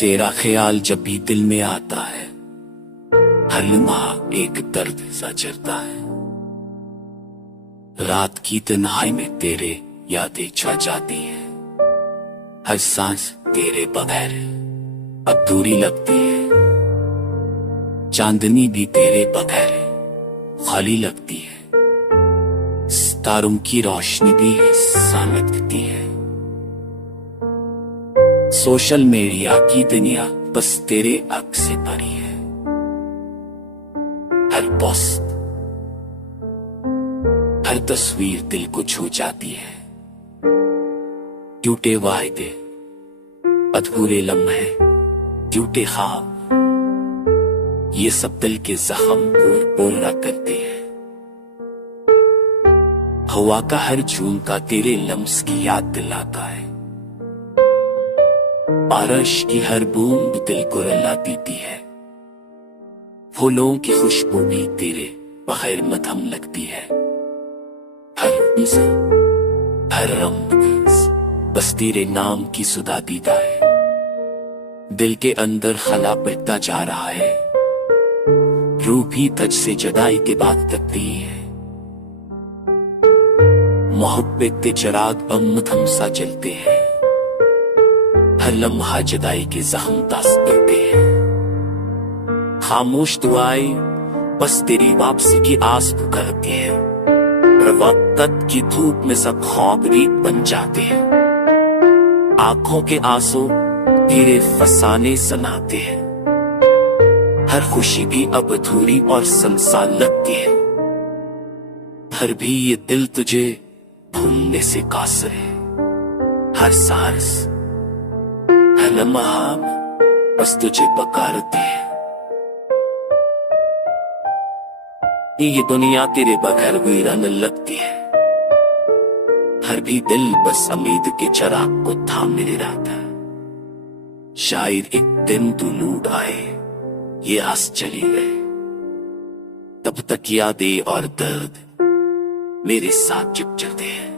तेरा ख्याल जब भी दिल में आता है, हर लम्हा एक दर्द सा चढ़ता है। रात की तन्हाई में तेरे यादें छा जाती है, हर सांस तेरे बगैर अधूरी लगती है। चांदनी भी तेरे बगैर खाली लगती है, सितारों की रोशनी भी सान लगती है। सोशल मीडिया की दुनिया बस तेरे अक्स से भरी है, हर पोस्ट हर तस्वीर दिल को छू जाती है। टूटे वायदे, अधूरे लम्हे, टूटे ख्वाब, ये सब दिल के जख्म को बोलना करते हैं। हवा का हर झोंका तेरे लम्स की याद दिलाता है, बारिश की हर बूंद दिल को रुला देती है। फूलों की खुशबू भी तेरे बगैर मधम लगती है। हर रंग बस तेरे नाम की सुधा दीदा है। दिल के अंदर खला बढ़ता जा रहा है, रूह भी तुझ से जुदाई के बात करती है। मोहब्बत के चिराग मधम सा जलते हैं, हर लम्हा जुदाई के जख्म दास करते हैं। खामोश दुआएं बस तेरी वापसी की आस पुकारती है। वक्त की धूप में सब ख्वाब रीत बन जाते हैं, आंखों के आंसू तेरे फसाने सुनाते हैं। हर खुशी भी अब अधूरी और संसार लगती है, हर भी ये दिल तुझे भूलने से कासर है। हर सांस हर लम्हा बस तुझे पुकारती है। ये दुनिया तेरे बगैर वीरान लगती है, हर भी दिल बस उम्मीद के चिराग को थामे रहता है। शायद एक दिन तू लूट आए, ये आस चली गए, तब तक यादें और दर्द मेरे साथ चुप चलते हैं।